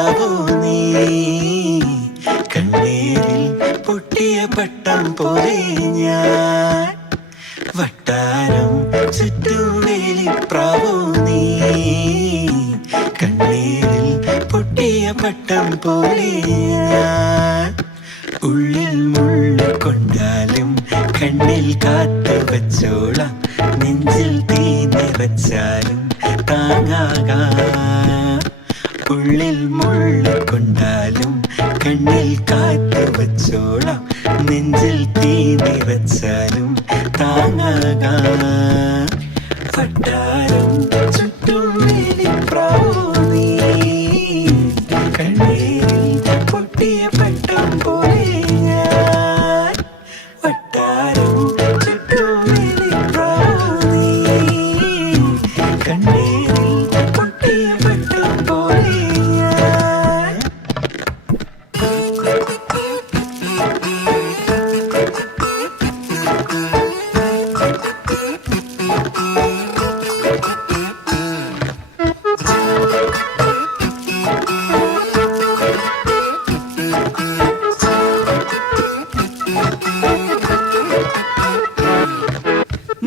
പ്രാവോ നീ കണ്ണീരിൽ പൊട്ടിയ പട്ടം പോലെ ഞാൻ വട്ടാരം ചുറ്റും വേലിപ്രാവോ നീ കണ്ണീരിൽ പൊട്ടിയ പട്ടം പോലെ ഞാൻ ഉള്ളിൽ മുള്ളു കൊണ്ടാലും കണ്ണിൽ കാത്തു വച്ചോളാം നെഞ്ചിൽ തീ നിറച്ചാലും താങ്ങാകാം ഉള്ളിൽ മുള്ളു കൊണ്ടാലും കണ്ണിൽ കാത്തു വച്ചോളാം നെഞ്ചിൽ തീ നിറച്ചാലും താങ്ങാകാം വട്ടാരം ചുറ്റും വേലിപ്രാവോ നീ കണ്ണീരിൽ പൊട്ടിയ പട്ടം പോലെ ഞാൻ വട്ടാരം ചുറ്റും വേലിപ്രാവോ നീ കണ്ണീരിൽ പൊട്ടിയ പട്ടം പോലെ ഞാൻ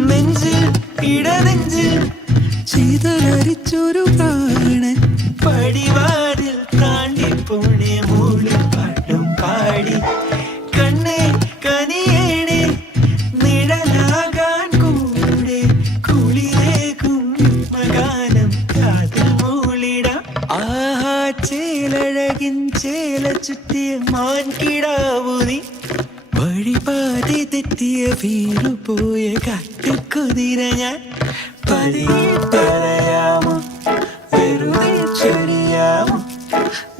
നെഞ്ചിൽ ഇടനെഞ്ചിൽ ചെയ്തരിച്ചൊരു പ്രാണൻ പടിവാതിൽ താണ്ടിപ്പോണെ മൂളിപ്പാട്ടും പാടി കണ്ണേ കനിയേണേ നിഴലാകാൻ കൂടെ കുളിരേകും മകാനം കാതിൽ മൂളിടാം ആഹാ ചേലഴകിൻ ചേല ചുറ്റിയ മാൻകിടാവു നീ വഴിപാതി തെറ്റിയ വീറുപോയ കാട്ടുകുതിര ഞാൻ പതിയെ പറയാമോ വെറുതെ ചൊരിയാമോ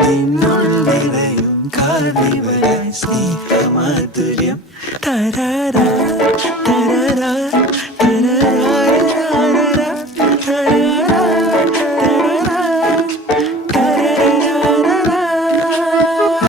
നിന്നുള്ളിലയും കാർണിവലായി സ്നേഹമാധുര്യം തരാരാ